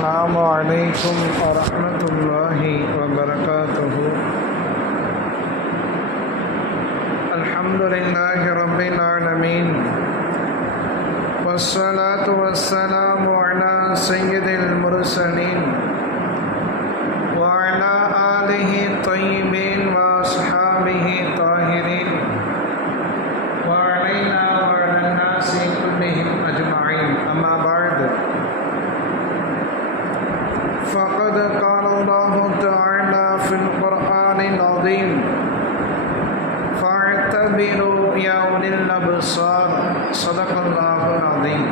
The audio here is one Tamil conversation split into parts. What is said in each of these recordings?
السلام عليكم ورحمة الله وبركاته. الحمد لله رب العالمين والصلاة والسلام على سيد المرسلين وعلى آله الطيبين وأصحابه الطاهرين وعلينا وعلى الناس كلهم أجمعين. أما بعد، فقد قال الله تعالى في القرآن العظيم: فاعتبروا يا أولي الأبصار. صدق الله العظيم.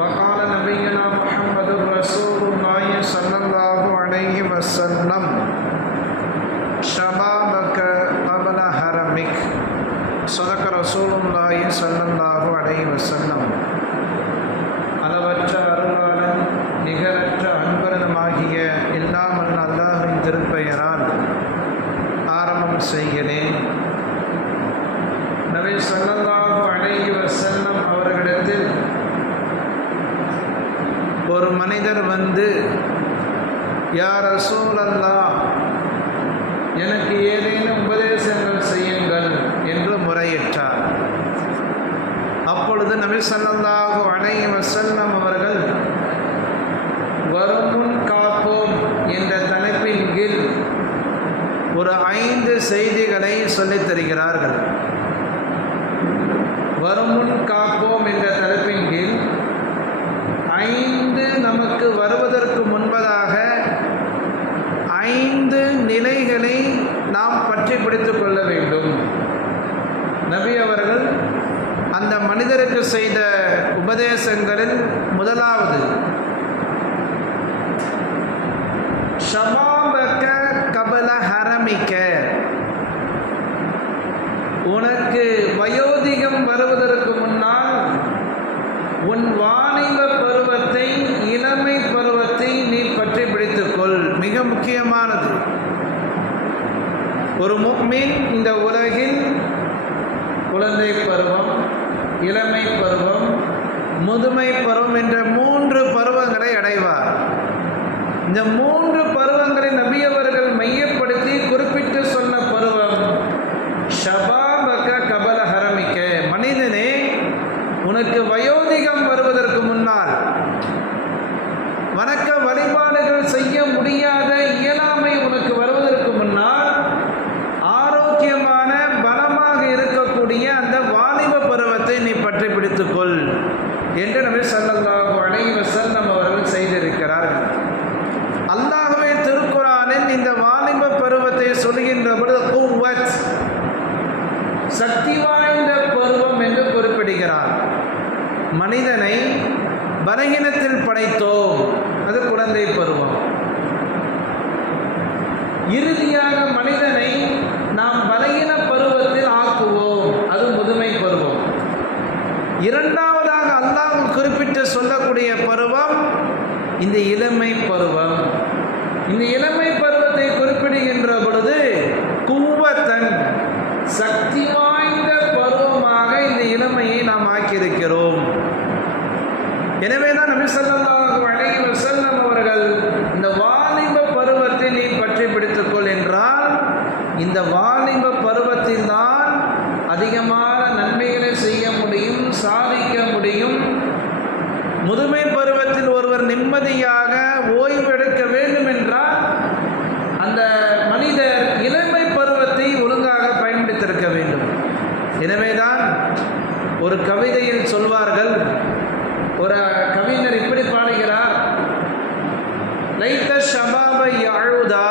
وقال نبينا محمد رسول الله صلى الله عليه وسلم: شبابك قبل هرمك. صدق رسول الله صلى الله عليه وسلم. அளவற்ற அருளாளன் நிகரற்ற அன்பரனுமாகிய எல்லாம் வல்ல அல்லாஹ்வின் திருப்பெயரால் ஆரம்பம் செய்கிறேன். நபி ஸல்லல்லாஹு அலைஹி வஸல்லம் அவர்களிடத்தில் ஒரு மனிதர் வந்து, யா ரசூலல்லாஹ், எனக்கு ஏதேனும் உபதேசங்கள் செய்யுங்கள் என்று முறையிட்டார். அப்பொழுது நபி ஸல்லல்லாஹு அலைஹி வஸல்லம் அவர்கள் வருமுன் காப்போம் என்ற தலைப்பின் கீழ் ஒரு 5 செய்திகளை சொல்லித் தருகிறார்கள். வருமுன் காப்போம் என்ற தலைப்பின் கீழ் 5 நமக்கு வருவதற்கு முன்பதாக 5 நிலைகளை நாம் பற்றி பிடித்துக் கொள்ள வேண்டும். நபி அவர்கள் அந்த மனிதருக்கு செய்த உபதேசங்களில் முதலாவது, ஷபாபக கபல ஹரமிக்க, உனக்கு வயோதிகம் வருவதற்கு முன்னால் உன் வாலிப பருவத்தை, இளமை பருவத்தை நீ பற்றி பிடித்துக்கொள். மிக முக்கியமானது. ஒரு முஃமின் இந்த உலகில் குழந்தை பருவம், இளமை பருவம், முதுமை பருவம் என்ற 3 பருவங்களை அடைவார். இந்த 3 பருவங்களை நபி அவர்கள் மையப்படுத்தி குறிப்பிட்டு சொன்ன பருவம் ஷபாபக கபல ஹரமிக்க. மனிதனே, உனக்கு வயோதிகம் வருவதற்கு முன்னால், வணக்க வழிபாடுகள் செய்ய முடியாத இயலாமை உனக்கு வருவதற்கு முன்னால், ஆரோக்கியமான பலமாக இருக்கக்கூடிய அந்த வாலிப பருவத்தை நீ பற்றி பிடித்துக்கொள் என்று நபி ஸல்லல்லாஹு அலைஹி வஸல்லம் அவர்கள் செய்திருக்கிறார்கள். அல்லாஹ்வே திருக்குர்ஆனில் இந்த வாலிப பருவத்தை சொல்கின்ற பொழுது குவத், சக்தி வாய்ந்த பருவம் என்று குறிப்பிடுகிறார். மனிதனை பலகீனத்தில் படைத்தோம், அது குழந்தை பருவம். இறுதியாக மனிதனை நாம் பலகீன பருவத்தில் ஆக்குவோம், அது முதுமை பருவம். இரண்டாவதாக அல்லாஹ் குறிப்பிட்டு சொல்லக்கூடிய பருவம் இந்த இளமை பருவம். இந்த இளமை பருவத்தை குறிப்பிடுகின்ற பொழுது குவத்தன், சக்தி வாய்ந்த பருவமாக இந்த இளமையை நாம் ஆக்கியிருக்கிறோம். எனவேதான் நபி ஸல்லல்லாஹு அலைஹி வஸல்லம் அவர்கள் இந்த வாலிப பருவத்தை நீ பற்றி பிடித்துக்கொள் என்றால், இந்த வாலிப பருவத்தில் தான் அதிகமான நன்மைகளை செய்ய முடியும், சாதிக்க முடியும். முதுமை பருவத்தில் ஒருவர் நிம்மதியாக ஓய்வெடுக்க வேண்டும் என்றால் அந்த மனிதர் இளமை பருவத்தை ஒழுங்காக பயன்படுத்தியிருக்க வேண்டும். எனவேதான் ஒரு கவிதையில் சொல்வார்கள், ஒரு கவிஞர் இப்படி பாடுகிறார்: லைத்த ஷபாபை அழுதா.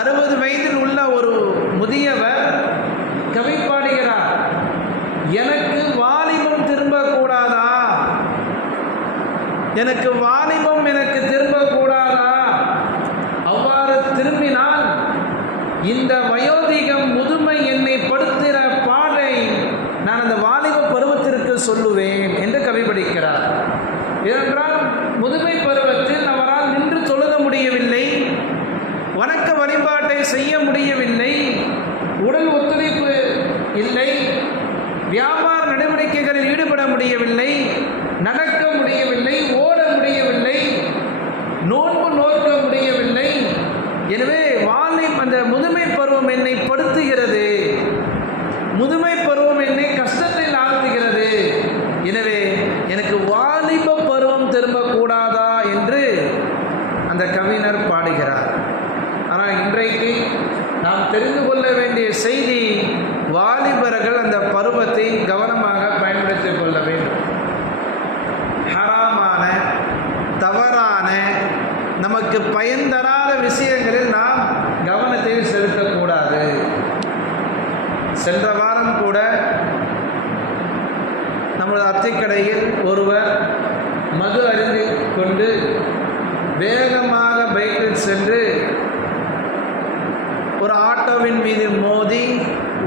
60 வயதில் உள்ள ஒரு முதியவர் கவி பாடுகிறார், எனக்கு வாலிபம் திரும்பக்கூடாதா, எனக்கு வாலிபம் எனக்கு திரும்பக்கூடாதா? அவ்வாறு திரும்பினால் இந்த வயோதிகம் முதுமை என்னை படுத்துகிற பாடை நான் அந்த வாலிப பருவத்திற்கு சொல்லுவேன் என்று கவி படிக்கிறார். ஏனென்றால் முதுமை பருவத்தில் அவரால் நின்று தொழுக முடியவில்லை, வணக்க வழிபாட்டை செய்ய முடியவில்லை, உடல் ஒத்துழைப்பு இல்லை, வியாபார நடவடிக்கைகளில் ஈடுபட முடியவில்லை, நடக்க முடியவில்லை, ஓட பயன் தராத விஷயங்களில் நாம் கவனத்தை செலுத்தக்கூடாது. சென்ற வாரம் கூட நமது அத்திக்கடையில் ஒருவர் மது அருந்தி கொண்டு வேகமாக பைக்கில் சென்று ஒரு ஆட்டோவின் மீது மோதி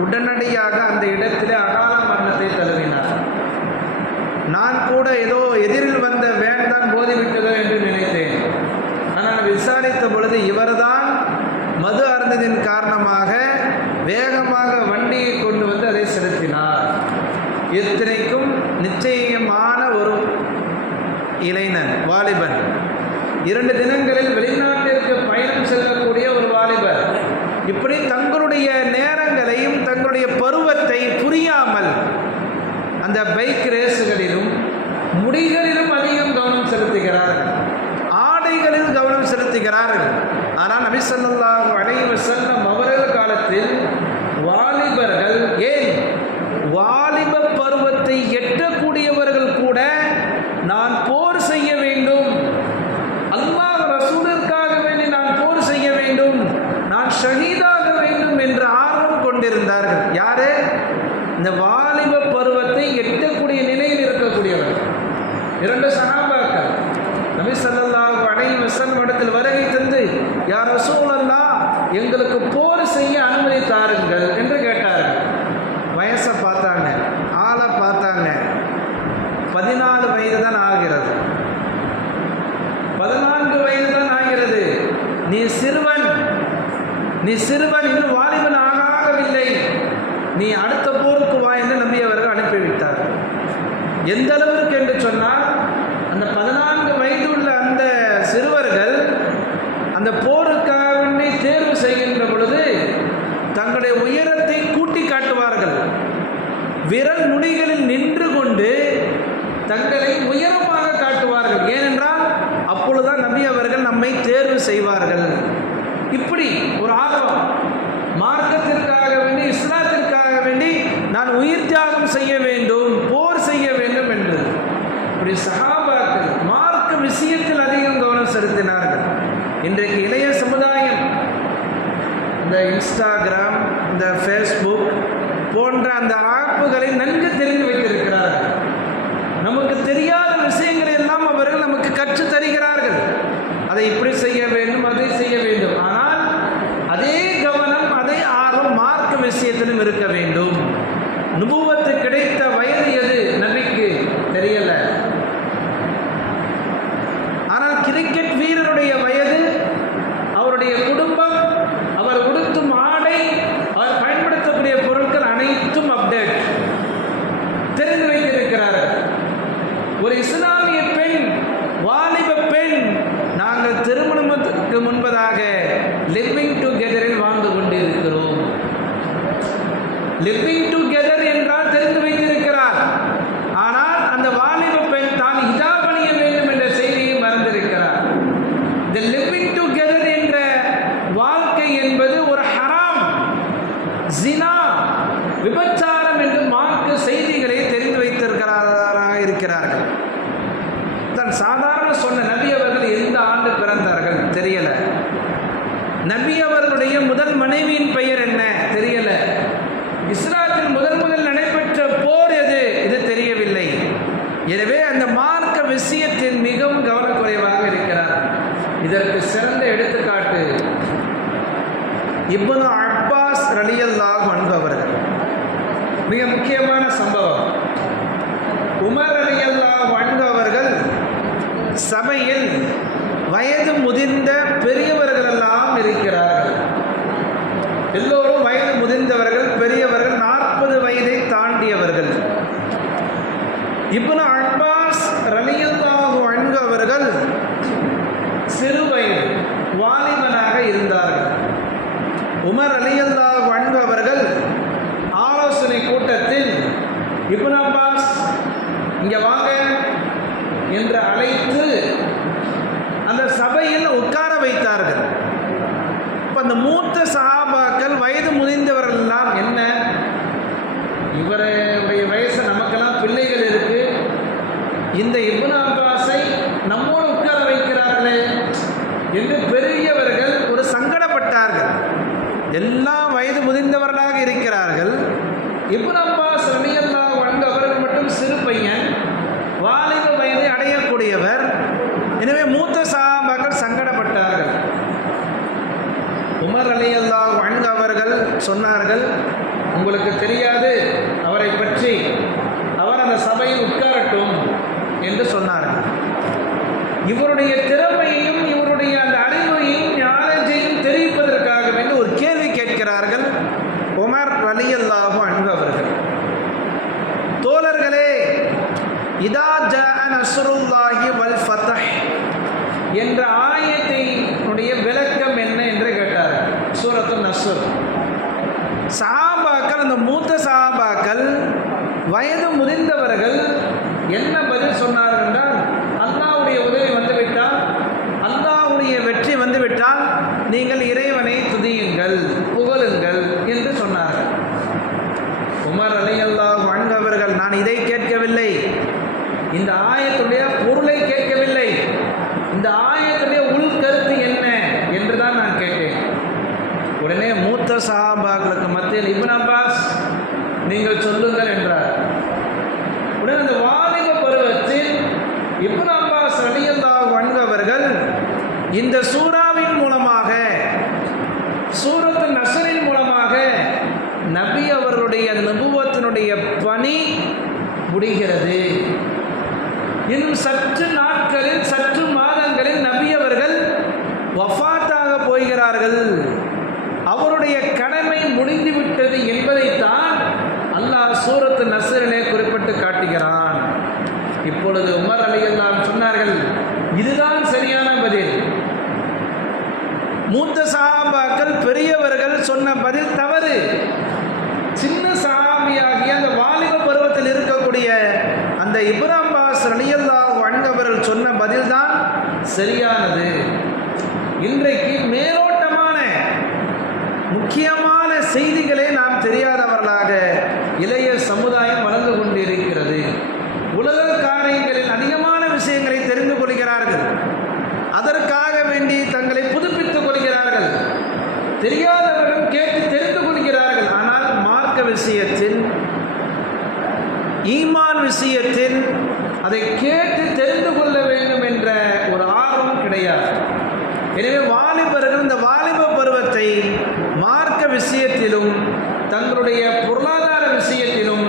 உடனடியாக அந்த இடத்திலே அகால மரணத்தை தழுவினார். நான் கூட ஏதோ எதிரில் வந்த வேன் தான் போதிவிட்டதோ என்று நினைத்தேன். ஆனால் விசாரித்த பொழுது இவர்தான் மது அருந்ததின் காரணமாக வேகமாக வண்டியை கொண்டு வந்து அதை செலுத்தினார். இத்தனைக்கும் நிச்சயமான ஒரு இளைஞன், வாலிபன், 2 தினங்களில் வெளிநாட்டிற்கு பயணம் செல்லக்கூடிய ஒரு வாலிபர், இப்படி தங்களுடைய நேரங்களையும் தங்களுடைய பருவத்தை புரியாமல் அந்த பைக் ரேஸுகளிலும் முடிகளிலும் அதிகம் கவனம் செலுத்துகிறார்கள், ஆடைகளில் கவனம் செலுத்துகிறார்கள். ஆனால் நபி ஸல்லல்லாஹு அலைஹி வஸல்லம் அவர்கள் காலத்தில் வாலிபர்கள், ஏன் வாலிப பருவத்தை எட்டக்கூடியவர்கள் கூட நான் போர் செய்ய வேண்டும், அல்லாஹ் ரசூலிற்காக வேண்டி நான் போர் செய்ய வேண்டும், நான் ஷஹீதாக வேண்டும் என்று ஆர்வம் கொண்டிருந்தார்கள். யாரு? இந்த வாலிப பருவத்தை எட்டக்கூடிய நிலையில் இருக்கக்கூடியவர். 2 சஹாபாக்கள் நபி ஸல்லல்லாஹு அலைஹி வஸல்லம் இடத்தில் வருகை தந்து, யா ரசூலல்லாஹ், எங்களுக்கு போர் செய்ய அனுமதி தாருங்கள் என்று கேட்டார்கள். வயசை பார்த்தாங்க, ஆளை பார்த்தாங்க. 14 வயது தான் ஆகிறது, 14 வயது தான் ஆகிறது. நீ சிறுவன், இன்னும் வாலிபன் ஆகவில்லை, நீ அடுத்த போருக்கு வா என்று நபி அவர்கள் அனுப்பிவிட்டார். எந்த அளவிற்கு என்று சொன்னால், அந்த 14 வயது உள்ள அந்த சிறுவர்கள் அந்த போருக்காக வேண்டி தேர்வு செய்கின்ற பொழுது தங்களுடைய உயரத்தை கூட்டி காட்டுவார்கள். விரல் நுனிகளில் நின்று கொண்டு தங்களை உயரமாக காட்டுவார்கள். ஏனென்றால் அப்பொழுதுதான் நபி அவர்கள் நம்மை தேர்வு செய்வார்கள். இப்படி ஒரு ஆர்வம், மார்க்கத்திற்காக வேண்டி, இஸ்லாத்திற்காக வேண்டி நான் உயிர் தியாகம் செய்ய வேண்டும், போர் செய்ய வேண்டும் என்று இப்படி சஹாபாக்கள் மார்க்க விஷயத்தில் அதிகம் கவனம் செலுத்தினார்கள். இன்றைக்கு இளைய சமுதாயம் இந்த இன்ஸ்டாகிராம், இந்த ஃபேஸ்புக் போன்ற அந்த ஆப்புகளை நன்கு தெரிந்து வைத்திருக்கிறார்கள். நமக்கு தெரியாத விஷயங்களை எல்லாம் அவர்கள் நமக்கு கற்று தருகிறார்கள். அதை இப்படி செய்ய வேண்டும், அதை செய்ய வேண்டும். ஆனால் அதே கவனம், அதே ஆர்வம் மார்க்க விஷயத்திலும் இருக்க வேண்டும். நுபுவத்து கிடைத்த வயது எது நபிக்கு தெரியல. ஆனால் கிரிக்கெட் வீரருடைய வயது, அவருடைய குடும்பம், அவர் உடுத்தும் ஆடை, அவர் பயன்படுத்தக்கூடிய பொருட்கள் அனைத்தும் அப்டேட் தெரிந்து வைத்திருக்கிறார்கள். ஒரு இஸ்லாமிய பெண், வாலிப பெண், நாங்கள் திருமணத்துக்கு முன்பதாக லிவிங் டுகெதரில் வாழ்ந்து கொண்டிருக்கிறோம். லிவிங் டுகெதர் என்றால் தெரிந்து வைத்திருக்கிறார். ஆனால் அந்த வாலிப பெண் தான் ஹிஜாப் அணிய வேண்டும் என்ற செய்தியை மறந்திருக்கிறார். இந்த லிவிங் டுகெதர் என்ற வாழ்க்கை என்பது ஒரு ஹராம், ஜினா, விபச்சாரம் என்று மார்க்க செய்திகளை தெரிந்து இருக்கிறார்கள். தான் சாதாரண சொன்ன நபி அவர்கள் எந்த ஆண்டு பிறந்தார்கள் தெரியல. நபி அவர்களுடைய முதல் மனைவியின் பெயர் என்ன தெரியல. இஸ்லாத்தில் முதல் நடைபெற்ற போர் எது, இது தெரியவில்லை. எனவே அந்த மார்க்க விஷயத்தில் மிகவும் கவனக்குறைவாக இருக்கிறார். இதற்கு சிறந்த எடுத்துக்காட்டு இப்னு அப்பாஸ் ரலியல்லாஹு அன்ஹு அவர்கள். மிக முக்கியமான சம்பவம். உமர் ரலியல்லாஹு அன்ஹு அவர்கள் சபையில் வயது முதிர்ந்த பெரியவர்கள் எல்லாம் இருக்கிறார்கள். எல்லோரும் வயது முதிர்ந்தவர்கள், பெரியவர்கள், 40 வயதை தாண்டியவர்கள். இப்னு அப்பாஸ் ரலியல்லாஹு அன்ஹு அவர்கள் சிறு வயது வாலிபனாக இருந்தார்கள். உமர் ரலியல்லாஹு அன்ஹு அவர்கள் ஆலோசனை கூட்டத்தில் இப்னு அப்பாஸ் இங்கே வாங்க என்று அழைத்து அந்த சபையில் உட்கார வைத்தார்கள். இப்போ அந்த மூத்த சஹாபாக்கள், வயது முதிர்ந்தவர்கள் எல்லாம், என்ன இவருடைய வயசு, நமக்கெல்லாம் பிள்ளைகள் இருக்கு, இந்த இப்னு அப்பாஸை நம்மோடு உட்கார வைக்கிறார்களே என்று என்று சொன்னார்கள். இவருடைய திறமையையும் இவருடைய அந்த அறிவையும் ஞானத்தையும் தெரிவிப்பதற்காக வேண்டி ஒரு கேள்வி கேட்கிறார்கள் உமர் ரலியல்லாஹு அன்ஹு அவர்கள். தோழர்களே, இதா ஜாஅ நஸ்ருல்லாஹி வல் ஃபத்ஹ் என்ற ஆயத்தினுடைய விளக்கம் என்ன என்று கேட்டார்கள். சூரத்து நஸ்ர். சஹாபாக்கள், அந்த மூத்த சஹாபாக்கள், வயது முதிர்ந்தவர்கள் என்ன பதில் சொன்னார்கள் என்றால், அல்லாஹ்வுடைய உதவி வந்துவிட்டால், அல்லாஹ்வுடைய வெற்றி வந்துவிட்டால் நீங்கள் இறைவனை துதியுங்கள், புகழுங்கள் என்று சொன்னார்கள். உமர் ரலியல்லாஹு அன்ஹு அவர்கள், நான் இதை கேட்கவில்லை, இந்த ஆயத்துடைய பொருளை கேட்கவில்லை, இந்த ஆயத்துடைய உள்கருத்து என்ன என்றுதான் நான் கேட்டேன். உடனே மூத்த சஹாபாக்களுக்கு மத்தியில் இப்னு அப்பாஸ், நீங்கள் சொல்லுங்கள் என்றார். உடனே அந்த வாலிப பருவத்தில் இப்னு அப்பாஸ் ரலியல்லாஹு அன்ஹு அவர்கள் இந்த சூராவின் மூலமாக, சூரத்து நஸ்ரின் மூலமாக நபி அவர்களுடைய நபுவத்தினுடைய பணி முடிகிறது. இன்னும் சற்று நாட்களில், சற்று மாதங்களில் நபி அவர்கள் வஃபாத்தாக போகிறார்கள், அவருடைய கடமை முடிந்துவிட்டது என்பதைத்தான் அல்லாஹ் சூரத்து நஸ்ரிலே குறிப்பிட்டு காட்டுகிறான். இப்பொழுது உமர் ரலியல்லாஹு சொன்னார்கள், இதுதான் சரியான பதில். மூத்த சஹாபாக்கள், பெரியவர்கள் சொன்ன பதில் தவறு. சின்ன சஹாபியாகிய அந்த வாலிப பருவத்தில் இருக்கக்கூடிய அந்த இப்னு அப்பாஸ் ரலியல்லாஹு அன்ஹு அவர்கள் சொன்ன பதில் தான் சரியானது. இன்றைக்கு மேலோட்டமான முக்கியமான செய்திகளே நாம் தெரியாதவர்களாக இளைய சமுதாயம் வளர்ந்து கொண்டிருக்கிறது. உலக காரியங்களில் அதிகமான விஷயங்களை தெரிந்து கொள்கிறார்கள், அதற்காக வேண்டி தங்களை புதுப்பித்துக் கொள்கிறார்கள். தெரியாதவர்கள் கேட்டு தெரிந்து கொள்கிறார்கள். ஆனால் மார்க்க விஷயத்தில், ஈமான் விஷயத்தில் அதை கேட்டு தெரிந்து கொள்ள வேண்டும் என்ற ஒரு ஆர்வம் கிடையாது. எனவே வாலிபர்கள் இந்த வாலிப பருவத்தை மார்க்க விஷயத்திலும், தங்களுடைய பொருளாதார விஷயத்திலும்,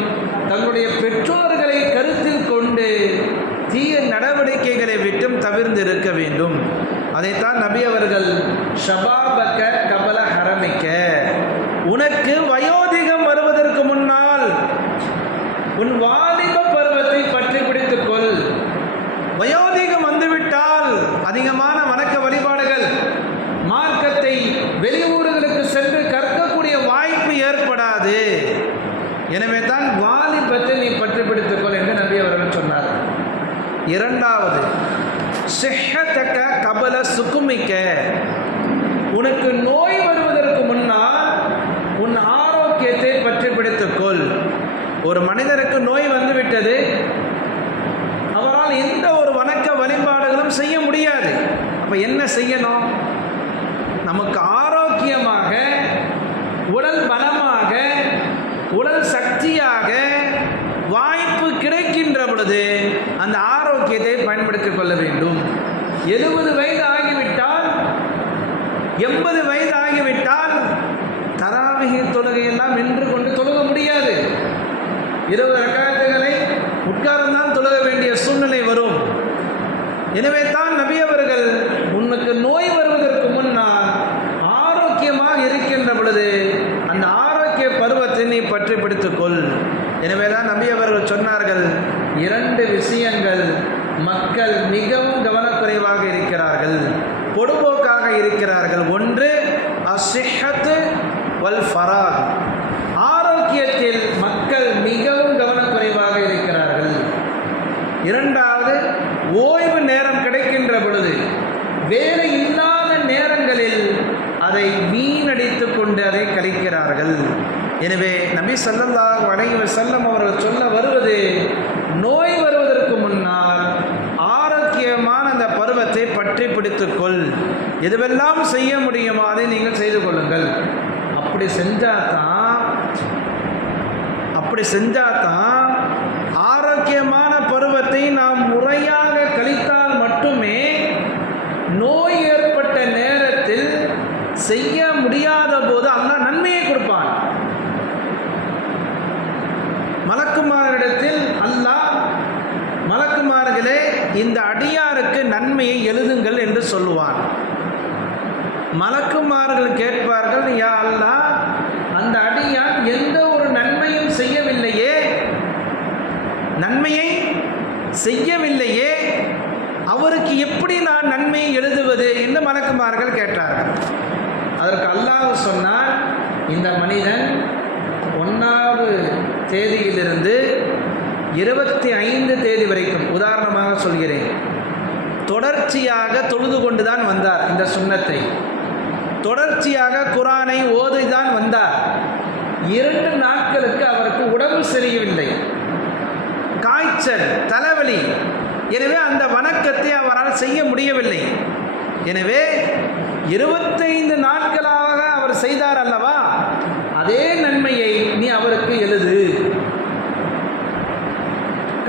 தங்களுடைய பெற்றோர்களை கருத்தில் கொண்டு தீய நடவடிக்கைகளை விட்டும் தவிர்ந்து இருக்க வேண்டும். அதைத்தான் நபி அவர்கள் ஷபாபக கபல ஹரமிக்க, உனக்கு வயோதிகம் வருவதற்கு முன்னால் உன் வாலிப பருவத்தை பற்றி பிடித்துக் கொள். வயோதிகம் வந்துவிட்டால் அதிகமான வணக்க வழிபாடுகள், மார்க்கத்தை வெளியூர்களுக்கு சென்று கற்கக்கூடிய வாய்ப்பு ஏற்படாது. எனவே தான் வாலிபத்தை நீ பற்றி பிடித்துக் கொள் என்று நபி அவர்கள் சொன்னார். இரண்டாவது, சிஹ்ஹதக கபல சுகுமிக்க, உனக்கு நோய் வருவதற்கு முன்னால் உன் ஆரோக்கியத்தை பற்றி பிடித்துக்கொள். ஒரு மனிதருக்கு நோய் வந்துவிட்டது, அவரால் எந்த ஒரு வணக்க வழிபாடுகளும் செய்ய முடியாது. அப்ப என்ன செய்யணும்? நமக்கு ஆரோக்கியமாக, உடல் பலமாக, உடல் சக்தியாக வாய்ப்பு கிடைக்கின்ற பொழுது அந்த ஆரோக்கியத்தை பயன்படுத்திக் கொள்ள வேண்டும். 70 வயது ஆகிவிட்டால், 80 வயது ஆகிவிட்டால் தராவிஹ் தொழுகையெல்லாம் நின்று கொண்டு தொழுக முடியாது. 20 ரக்காத்துகளை உட்கார்ந்தான் தொழுக வேண்டிய சூழ்நிலை வரும். எனவே தான் நபி அவர்கள், உனக்கு நோய் வருவதற்கு முன்னால் ஆரோக்கியமாக இருக்கின்ற பொழுது அந்த ஆரோக்கிய பருவத்தை நீ பற்றி பிடித்துக்கொள். எனவே தான் நபி அவர்கள் சொன்னார்கள், 2 விஷயங்கள் மக்கள் மிகவும் கவனக்குறைவாக இருக்கிறார்கள், பொடுபோக்காக இருக்கிறார்கள். ஒன்று அஸ்ஸிஹ்ஹத் வல் ஃபராக், ஆரோக்கியத்தில் மக்கள் மிகவும் கவனக்குறைவாக இருக்கிறார்கள். இரண்டாவது, ஓய்வு நேரம் கிடைக்கின்ற பொழுது வேலை இல்லாத நேரங்களில் அதை வீணடித்துக் கொண்டு அதை கழிக்கிறார்கள். எனவே நபி ஸல்லல்லாஹு அலைஹி வஸல்லம் அவர்கள் சொல்ல வருவது, நோய் வருவதற்கு முன்னால் ஆரோக்கியமான அந்த பருவத்தை பற்றி பிடித்துக்கொள். எதுவெல்லாம் செய்ய முடியுமோ அதை நீங்கள் செய்து கொள்ளுங்கள். அப்படி செஞ்சாதான் ஆரோக்கியமான பருவத்தை நாம் முறையாக கழித்தால் மட்டுமே நோய் ஏற்பட்ட நேரத்தில் செய்ய முடியாத போது அல்லாஹ் நன்மையை கொடுப்பான். மலக்குமாரிடத்தில் அல்லாஹ், மலக்குமார்களே இந்த அடியாருக்கு நன்மையை எழுதுங்கள் என்று சொல்லுவான். மலக்குமார்கள் கேட்பார்கள், யா அல்லாஹ், அந்த அடியான் எந்த ஒரு நன்மையும் செய்யவில்லையே, நன்மையை செய்யவில்லையே, அவருக்கு எப்படி நான் நன்மையை எழுதுவது என்று மலக்குமார்கள் கேட்டார்கள். அதற்கு அல்லாஹ் சொன்னான், இந்த மனிதன் 1ஆவது தேதியிலிருந்து 25 தேதி வரைக்கும், உதாரணமாக சொல்கிறேன், தொடர்ச்சியாக தொழுது கொண்டுதான் வந்தார். இந்த சுன்னத்தை தொடர்ச்சியாக குரானை ஓதிதான் வந்தார். 2 நாட்களுக்கு அவருக்கு உடம்பு சரியில்லை, காய்ச்சல், தலைவலி. எனவே அந்த வணக்கத்தை அவரால் செய்ய முடியவில்லை. எனவே 25 நாட்களாக அவர் செய்தார் அல்லவா, அதே நன்மையை நீ அவருக்கு எழுது.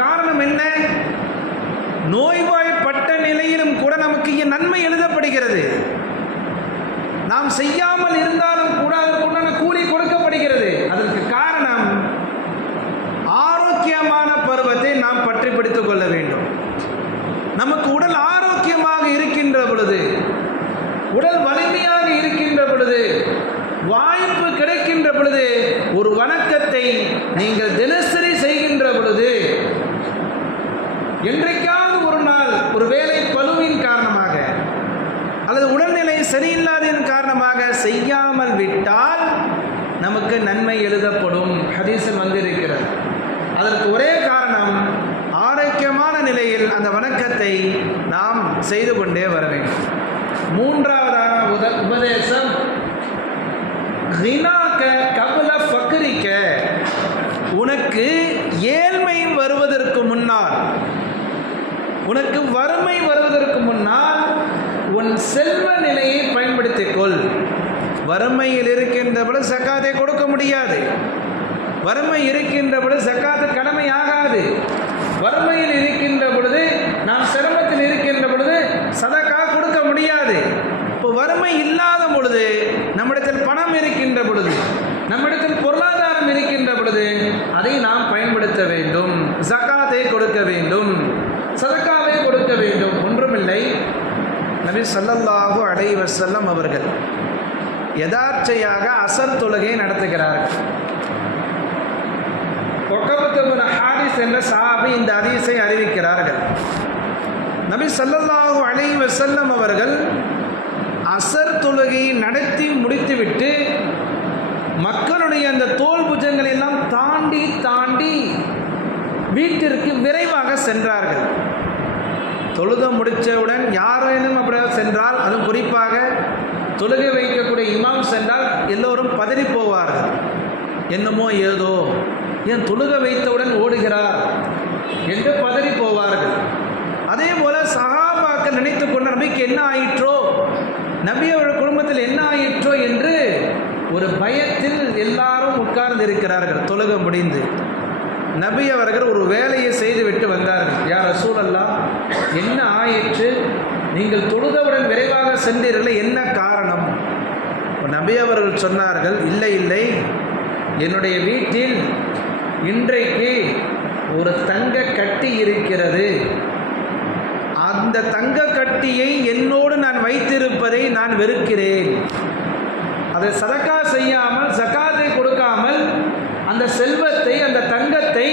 காரணம் என்ன? நோய்வாய்ப்பட்ட நிலையிலும் கூட நமக்கு நன்மை எழுதப்படுகிறது. நாம் செய்யாமல் இருந்தாலும் கூட அதற்குண்டான கூலி கொடுக்கப்படுகிறது. அதற்கு காரணம் ஆரோக்கியமான பருவத்தை நாம் பற்றி பிடித்துக் கொள்ள வேண்டும். நமக்கு உடல் ஆரோக்கியமாக இருக்கின்ற பொழுது, உடல் வலிமையாக இருக்கின்ற பொழுது, வாய்ப்பு கிடைக்கின்ற பொழுது, ஒரு வணக்கத்தை நீங்கள் தினசரி செய்கின்ற பொழுது, என்றைக்காவது ஒரு நாள் ஒரு வேலை பளுவின் காரணமாக அல்லது உடல்நிலை சரியில்லாததன் காரணமாக செய்யாமல் விட்டால் நமக்கு நன்மை எழுதப்படும். ஹதீஸில் வந்திருக்கிறது. அதற்கு ஒரே காரணம், ஆரோக்கியமான நிலையில் அந்த வணக்கத்தை நாம் செய்து கொண்டே வர வேண்டும். 3ஆவதான உபதேசம், கினாக கபல ஃபக்ரிக, உனக்கு ஏழ்மை வருவதற்கு முன்னால், உனக்கு வறுமை வருவதற்கு முன்னால் உன் செல்வ நிலையை பயன்படுத்திக் கொள். வறுமையில் இருக்கின்ற பொழுது சக்காத்தை கொடுக்க முடியாது. வறுமை இருக்கின்ற பொழுது சக்காத்து கடமையாகாது. வறுமையில் இருக்கின்ற பொழுது, நாம் சிரமத்தில் இருக்கின்ற பொழுது சதக்கா கொடுக்க முடியாது. இப்போ வறுமை இல்லாத பொழுது, நம்மிடத்தில் பணம் இருக்கின்ற பொழுது, நம்மிடத்தில் பொருளாதாரம் இருக்கின்ற பொழுது அதை நாம் பயன்படுத்த வேண்டும். ஜக்காத்தை கொடுக்க வேண்டும், சதக்காவை கொடுக்க வேண்டும். ஒன்றுமில்லை, நபி ஸல்லல்லாஹு அலைஹி வஸல்லம் அவர்கள் யதார்ச்சையாக அசர் தொழுகையை நடத்துகிறார்கள். உக்பத்து பின் ஹாரிஸ் என்ற சஹாபி இந்த ஹதீஸை அறிவிக்கிறார்கள். நபி ஸல்லல்லாஹு அலைஹி வஸல்லம் அவர்கள் அசர் தொழுகையை நடத்தி முடித்துவிட்டு மக்களுடைய அந்த தோல் புஜங்களை எல்லாம் தாண்டி தாண்டி வீட்டிற்கு விரைவாக சென்றார்கள். தொழுகை முடித்தவுடன் யாரேனும் அப்படியே சென்றால், அதுவும் குறிப்பாக தொழுகை வைக்கக்கூடிய இமாம் சென்றால் எல்லோரும் பதறி போவார்கள். என்னமோ ஏதோ, ஏன் தொழுகை வைத்தவுடன் ஓடுகிறார் என்று பதறி போவார்கள். அதே போல சஹாபாக்கள் நினைத்து கொண்ட, நபிக்கு என்ன ஆயிற்றோ, நபி அவர்கள் குடும்பத்தில் என்ன ஆயிற்றோ என்று ஒரு பயத்தில் எல்லாரும் உட்கார்ந்து இருக்கிறார்கள். தொழுகை முடிந்து நபி அவர்கள் ஒரு வேலையை செய்துவிட்டு வந்தார்கள். யா ரசூலல்லாஹ், என்ன ஆயிற்று? நீங்கள் தொழுதவுடன் விரைவாக சென்றீர்களே, என்ன காரணம்? நபி அவர்கள் சொன்னார்கள், இல்லை இல்லை, என்னுடைய வீட்டில் இன்றைக்கு ஒரு தங்க கட்டி இருக்கிறது. அந்த தங்க கட்டியை என்னோடு நான் வைத்திருப்பதை நான் வெறுக்கிறேன். அதை சதக்கா செய்யாமல், ஜகாத்தை கொடுக்காமல், அந்த செல்வத்தை, அந்த தங்கத்தை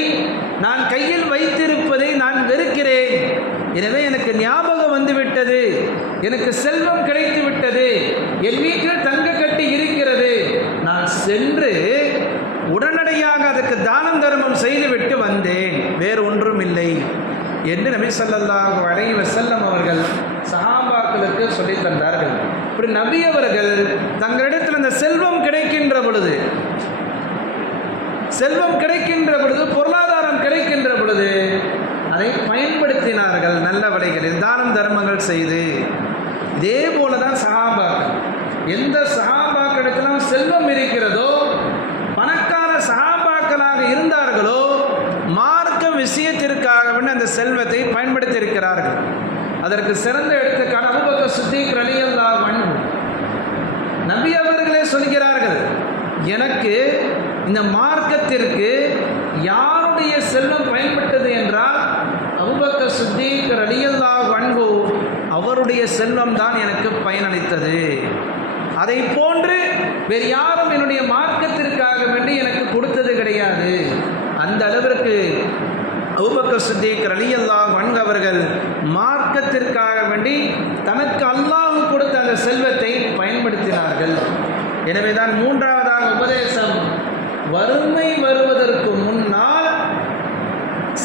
நான் கையில் வைத்திருப்பதை நான் வெறுக்கிறேன். எனவே எனக்கு ஞாபகம் வந்துவிட்டது, எனக்கு செல்வம் கிடைத்து விட்டது, என் வீட்டில் தங்க கட்டி இருக்கிறது, நான் சென்று உடனடியாக அதுக்கு தானம் தர்மம் செய்துவிட்டு வந்தேன், வேறு ஒன்றும் இல்லை என்று நபி ஸல்லல்லாஹு அலைஹி வஸல்லம் அவர்கள் சஹாபாக்களுக்கு சொல்லித் தந்தார்கள். இப்படி நபி அவர்கள் தங்களிடத்தில் அந்த செல்வம் கிடைக்கின்ற பொழுது, செல்வம் கிடைக்கின்ற பொழுது, பொருளாதாரம் கிடைக்கின்ற பொழுது அதை பயன்படுத்தினார்கள். நல்ல வழிகளில் தானம் தர்மங்கள் செய்து. இதே போல தான் சஹாபாக்கள், எந்த சஹாபாக்களுக்கெல்லாம் செல்வம் இருக்கிறதோ, பணக்கார சஹாபாக்களாக இருந்தார்களோ, மார்க்க விஷயத்திற்காக அந்த செல்வத்தை பயன்படுத்தி இருக்கிறார்கள். அதற்கு சிறந்த எடுத்துக்காட்டு அபூபக்கர் சித்தீக் ரலியல்லாஹு அன்ஹு. நபி அவர்களே சொல்கிறார்கள், எனக்கு இந்த மார்க்கத்திற்கு யாருடைய செல்வம் பயன்பட்டது என்றால் அபூபக்கர் சித்தீக் ரலியல்லாஹு ஈட்டிய செல்வம் தான் எனக்கு பயனளித்தது. அதை போன்று வேறு யாரும் என்னுடைய மார்க்கத்திற்காக வேண்டி எனக்கு கொடுத்தது கிடையாது. அந்த அளவிற்கு அபூபக்கர் சித்திக் ரலியல்லாஹு அன்ஹு அவர்கள் மார்க்கத்திற்காக வேண்டி தனக்கு அல்லாஹ் கொடுத்த அந்த செல்வத்தை பயன்படுத்தினார்கள். எனவேதான் மூன்றாவதாக உபதேசம், வறுமை வருவதற்கு முன்னால்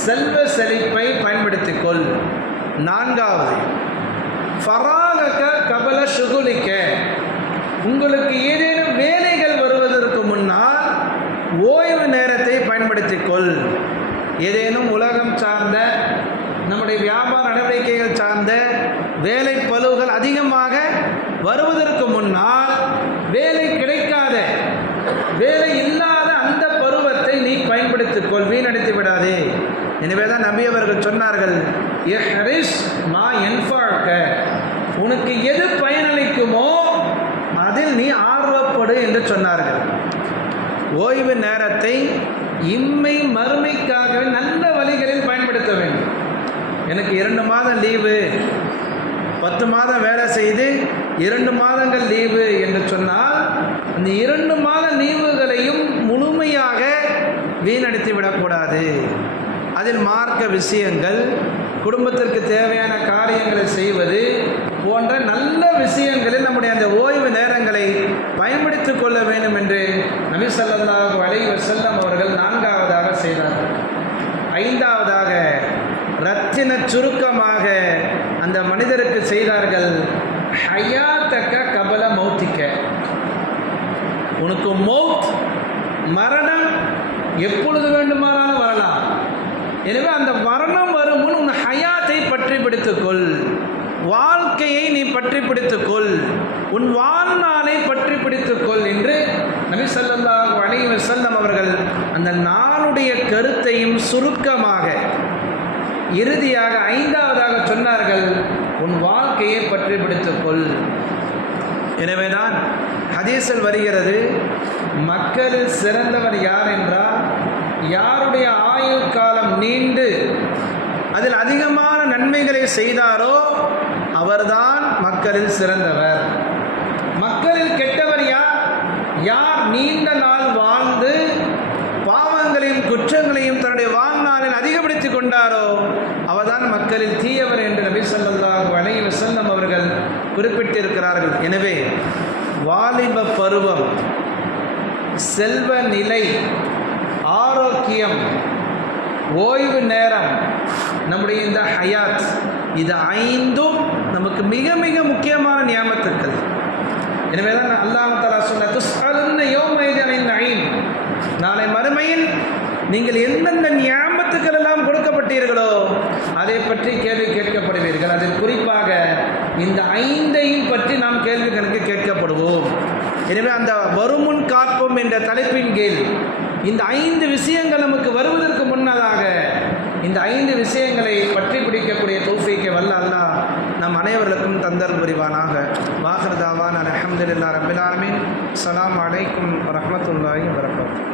செல்வ செழிப்பை பயன்படுத்திக் கொள். நான்காவது, ஃபராகக கபல ஷுகுலிக்க, உங்களுக்கு ஏதேனும் வேலைகள் வருவதற்கு முன்னால் ஓய்வு நேரத்தை பயன்படுத்திக் கொள். ஏதேனும் உலகம் சார்ந்த நம்முடைய வியாபார நடவடிக்கைகள் சார்ந்த வேலை பளுவுகள் அதிகமாக வருவதற்கு முன்னால் வேலை கிடைக்காத, வேலை இல்லாத அந்த பருவத்தை நீ பயன்படுத்திக் கொள், வீணடித்து விடாதே. எனவேதான் நபி அவர்கள் சொன்னார்கள், இஹ்ரிஸ் மா யன்ஃபஅக, உனக்கு எது பயனளிக்குமோ அதில் நீ ஆர்வப்படு என்று சொன்னார்கள். ஓய்வு நேரத்தை இம்மை மறுமைக்காகவே நல்ல வழிகளில் பயன்படுத்த வேண்டும். எனக்கு 2 மாதம் லீவு, 10 மாதம் வேலை செய்து 2 மாதங்கள் லீவு என்று சொன்னால் அந்த 2 மாத லீவுகளையும் முழுமையாக வீணடித்து விடக்கூடாது. அதில் மார்க்க விஷயங்கள், குடும்பத்திற்கு தேவையான காரியங்களை செய்வது போன்ற நல்ல விஷயங்களில் நம்முடைய அந்த ஓய்வு நேரங்களை பயன்படுத்திக் கொள்ள வேண்டும் என்று நபி ஸல்லல்லாஹு அலைஹி வஸல்லம் அவர்கள் 4ஆவதாக செய்தார்கள். 5ஆவதாக ரத்தின சுருக்கமாக அந்த மனிதருக்கு செய்தார்கள், ஹயாத்தக்க கபல மௌத்திக்க, உனக்கு மௌத் மரணம் எப்பொழுது வேண்டுமானாலும் வரலாம். எனவே அந்த மரணம் வரும் முன் உன் ஹயாத்தை பற்றி பிடித்துக்கொள், வாழ்க்கையை நீ பற்றி பிடித்துக்கொள், உன் வாழ்நாளை பற்றி பிடித்துக்கொள் என்று நபி ஸல்லல்லாஹு அலைஹி வஸல்லம் அவர்கள் அந்த நாளுடைய கருத்தையும் சுருக்கமாக இறுதியாக 5ஆவதாக சொன்னார்கள், உன் வாழ்க்கையை பற்றி பிடித்துக்கொள். எனவேதான் ஹதீஸில் வருகிறது, மக்களில் சிறந்தவர் யார் என்றால் யாருடைய ஆயுள் காலம் நீண்டு அதில் அதிகமான நன்மைகளை செய்தாரோ அவர்தான் மக்களில் சிறந்தவர். மக்களில் கெட்டவர் யார்? யார் நீண்ட நாள் வாழ்ந்து பாவங்களையும் குற்றங்களையும் தன்னுடைய வாழ்நாளில் அதிகப்படுத்திக் கொண்டாரோ அவர்தான் மக்களில் தீயவர் என்று நபி ஸல்லல்லாஹு அலைஹி வஸல்லம் அவர்கள் குறிப்பிட்டிருக்கிறார்கள். எனவே வாலிப பருவம், செல்வ நிலை, ஆரோக்கியம், ஓய்வு நேரம், நம்முடைய இந்த ஹயாத், இது 5ம் நமக்கு மிக மிக முக்கியமான நியாமத்துக்கள். எனவே தான் அல்லாஹ் தஆலா சொன்ன, துஸ்அலுன்ன யௌமைதின் அனின் நஈம், நாளை மறுமையில் நீங்கள் எந்தெந்த நியாமத்துக்கள் எல்லாம் கொடுக்கப்பட்டீர்களோ அதை பற்றி கேள்வி கேட்கப்படுவீர்கள். அதில் குறிப்பாக இந்த 5ஐயும் பற்றி நாம் கேள்வி கணக்கு கேட்கப்படுவோம். எனவே அந்த வருமுன் காப்போம் என்ற தலைப்பின் கீழ் இந்த 5 விஷயங்கள் நமக்கு வருவதற்கு முன்னதாக இந்த 5 விஷயங்களை பற்றி பிடிக்கக்கூடிய தௌஃபீக்கை வல்ல அல்லாஹ் நம் அனைவருக்கும் தந்தல் புரிவானாக. வாஹிர் தாவானா அல்ஹம்துலில்லாஹி ரப்பில் ஆலமீன். அஸ்ஸலாமு அலைக்கும் வரஹ்மத்துல்லாஹி வபரகாத்துஹு.